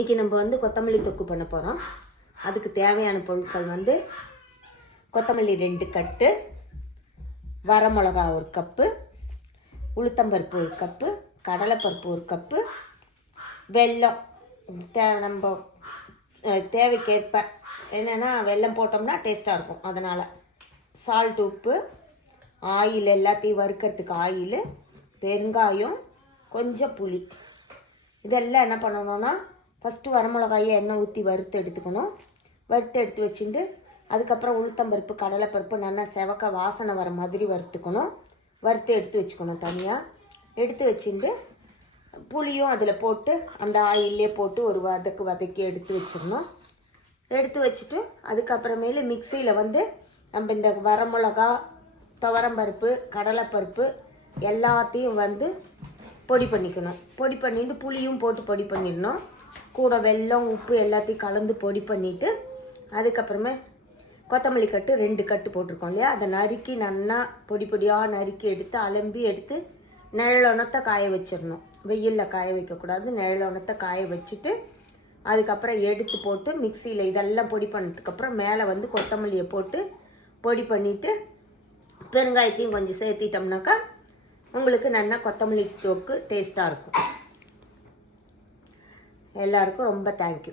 இன்றைக்கி நம்ம வந்து கொத்தமல்லி தொக்கு பண்ண போகிறோம். அதுக்கு தேவையான பொருட்கள் வந்து கொத்தமல்லி 2 கட்டு, வரமிளகா 1 கப்பு, உளுத்தம்பருப்பு 1 கப்பு, கடலைப்பருப்பு 1 கப்பு, வெல்லம் நம்ம தேவைக்கேற்ப, என்னென்னா வெல்லம் போட்டோம்னா டேஸ்ட்டாக இருக்கும், அதனால் சால்ட், உப்பு, ஆயில், எல்லாத்தையும் வறுக்கிறதுக்கு ஆயில், பெருங்காயம், கொஞ்சம் புளி. இதெல்லாம் என்ன பண்ணணும்னா, ஃபஸ்ட்டு வரமிளகாயை எண்ணெய் ஊற்றி வறுத்து எடுத்துக்கணும். வறுத்து எடுத்து வச்சுட்டு அதுக்கப்புறம் உளுத்தம்பருப்பு, கடலைப்பருப்பு நல்லா செவக்க வாசனை வர மாதிரி வறுத்துக்கணும். வறுத்து எடுத்து வச்சுக்கணும். தனியாக எடுத்து வச்சுட்டு புளியும் அதில் போட்டு அந்த ஆயிலே போட்டு ஒரு வதக்கி எடுத்து வச்சிடணும். எடுத்து வச்சுட்டு அதுக்கப்புறமேலு மிக்சியில் வந்து நம்ம இந்த வரமிளகா, துவரம்பருப்பு, கடலைப்பருப்பு எல்லாத்தையும் வந்து பொடி பண்ணிக்கணும். பொடி பண்ணிட்டு புளியும் போட்டு பொடி பண்ணிடணும். கூட வெல்லம், உப்பு எல்லாத்தையும் கலந்து பொடி பண்ணிவிட்டு அதுக்கப்புறமே கொத்தமல்லி கட்டு 2 கட்டு போட்டிருக்கோம் இல்லையா, அதை நறுக்கி நல்லா பொடி பொடியாக நறுக்கி எடுத்து அலம்பி எடுத்து நிழலொணத்தை காய வச்சிடணும். வெயிலில் காய வைக்கக்கூடாது, நிழலொணத்தை காய வச்சுட்டு அதுக்கப்புறம் எடுத்து போட்டு மிக்சியில் இதெல்லாம் பொடி பண்ணதுக்கப்புறம் மேலே வந்து கொத்தமல்லியை போட்டு பொடி பண்ணிவிட்டு பெருங்காயத்தையும் கொஞ்சம் சேர்த்திட்டோம்னாக்கா உங்களுக்கு நல்லா கொத்தமல்லி தொக்கு டேஸ்ட்டாக இருக்கும். எல்லாருக்கும் ரொம்ப தேங்க்யூ.